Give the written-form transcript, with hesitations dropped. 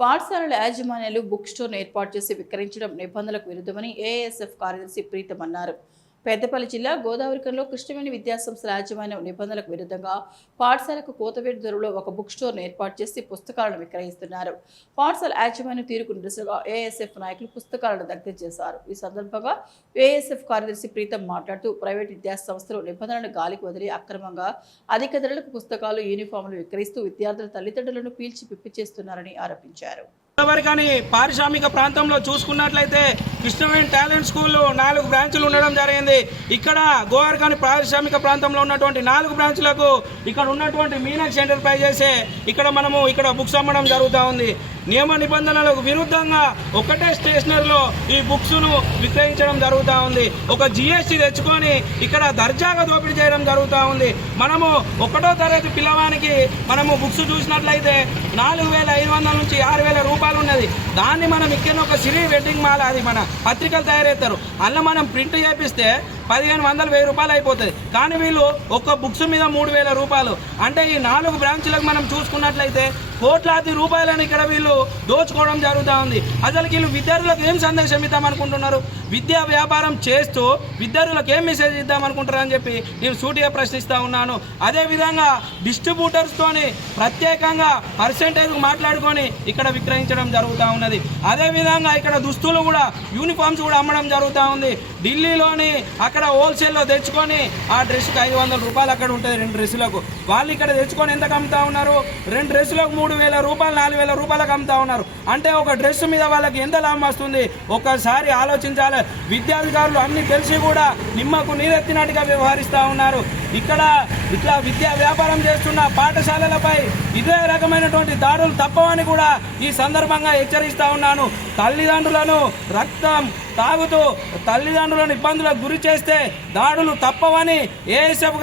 పాఠశాలల యాజమాన్యాలు బుక్ స్టోర్ను ఏర్పాటు చేసి విక్రయించడం నిబంధనలకు విరుద్ధమని ఏఎస్ఎఫ్ కార్యదర్శి ప్రీతం అన్నారు. పెద్దపల్లి జిల్లా గోదావరికంలో కృష్ణవేణి విద్యాసంస్థల యాజమాన్యం నిబంధనలకు విరుద్ధంగా పాఠశాలకు కోతవేటు ధరలో ఒక బుక్ స్టోర్ను ఏర్పాటు చేసి పుస్తకాలను విక్రయిస్తున్నారు. పాఠశాల యాజమాన్యం తీరుకు నిరసనగా ఏఎస్ఎఫ్ నాయకులు పుస్తకాలను దగ్ధం చేశారు. ఈ సందర్భంగా ఏఎస్ఎఫ్ కార్యదర్శి ప్రీతం మాట్లాడుతూ ప్రైవేట్ విద్యాసంస్థలు నిబంధనలను గాలికి వదిలి అక్రమంగా అధిక ధరలకు పుస్తకాలు, యూనిఫామ్లు విక్రయిస్తూ విద్యార్థుల తల్లిదండ్రులను పీల్చి పిప్పి చేస్తున్నారని ఆరోపించారు. కానీ పారిశ్రామిక ప్రాంతంలో చూసుకున్నట్లయితే కృష్ణవేణి టాలెంట్ స్కూల్ 4 బ్రాంచులు ఉండడం జరిగింది. ఇక్కడ గోవర్కాని పారిశ్రామిక ప్రాంతంలో ఉన్నటువంటి 4 బ్రాంచులకు ఇక్కడ ఉన్నటువంటి మీనాక్షి ఎంటర్ప్రైజెస్ ఇక్కడ బుక్స్ అమ్మడం జరుగుతూ ఉంది. నియమ నిబంధనలకు విరుద్ధంగా ఒకటే స్టేషనరీలో ఈ బుక్స్ ను విక్రయించడం జరుగుతూ ఉంది. ఒక జిఎస్టీ తెచ్చుకొని ఇక్కడ దర్జాగా దోపిడీ చేయడం జరుగుతూ ఉంది. మనము 1వ తరగతి పిల్లవానికి మనము బుక్స్ చూసినట్లయితే 4,500 నుంచి 6,000 రూపాయలు ఉన్నది. దాన్ని మనం ఇక్కడ ఒక సిరీ వెడ్డింగ్ మాల్, అది మన పత్రికలు తయారవుతారు, అందులో మనం ప్రింట్ చేపిస్తే 1,500, 1,000 రూపాయలు అయిపోతుంది. కానీ వీళ్ళు ఒక్క బుక్స్ మీద 3,000 రూపాయలు. అంటే ఈ 4 బ్రాంచులకు మనం చూసుకున్నట్లయితే కోట్లాది రూపాయలను ఇక్కడ వీళ్ళు దోచుకోవడం జరుగుతూ ఉంది. అసలు వీళ్ళు విద్యార్థులకు ఏం సందేశం ఇద్దామనుకుంటున్నారు? విద్యా వ్యాపారం చేస్తూ విద్యార్థులకు ఏం మెసేజ్ ఇద్దామనుకుంటారు అని చెప్పి నేను సూటిగా ప్రశ్నిస్తూ ఉన్నాను. అదేవిధంగా డిస్ట్రిబ్యూటర్స్తోని ప్రత్యేకంగా పర్సెంటేజ్ మాట్లాడుకొని ఇక్కడ విక్రయించడం జరుగుతూ ఉన్నది. అదేవిధంగా ఇక్కడ దుస్తులు కూడా, యూనిఫామ్స్ కూడా అమ్మడం జరుగుతూ ఉంది. ఢిల్లీలోని అక్కడ హోల్సేల్లో తెచ్చుకొని ఆ డ్రెస్కి 500 రూపాయలు అక్కడ ఉంటుంది 2 డ్రెస్సులకు. వాళ్ళు ఇక్కడ తెచ్చుకొని ఎంతకు అమ్ముతా ఉన్నారు? 2 డ్రెస్సులకు 3,000 రూపాయలు, 4,000 రూపాయలకు అమ్ముతా ఉన్నారు. అంటే ఒక డ్రెస్ మీద వాళ్ళకి ఎంత లాభం వస్తుంది? ఒక్కసారి ఆలోచించాలి. విద్యాధికారులు అన్ని తెలిసి కూడా నిమ్మకు నీరెత్తినట్టుగా వ్యవహరిస్తూ ఉన్నారు. ఇక్కడ ఇట్లా విద్యా వ్యాపారం చేస్తున్న పాఠశాలలపై ఇదే రకమైనటువంటి దాడులు తప్పవని కూడా ఈ సందర్భంగా హెచ్చరిస్తా ఉన్నాను. తల్లిదండ్రులను రక్తం తాగుతూ తల్లిదండ్రులను ఇబ్బందులకు గురి చేస్తే దాడులు తప్పవని ఏఎస్ఎఫ్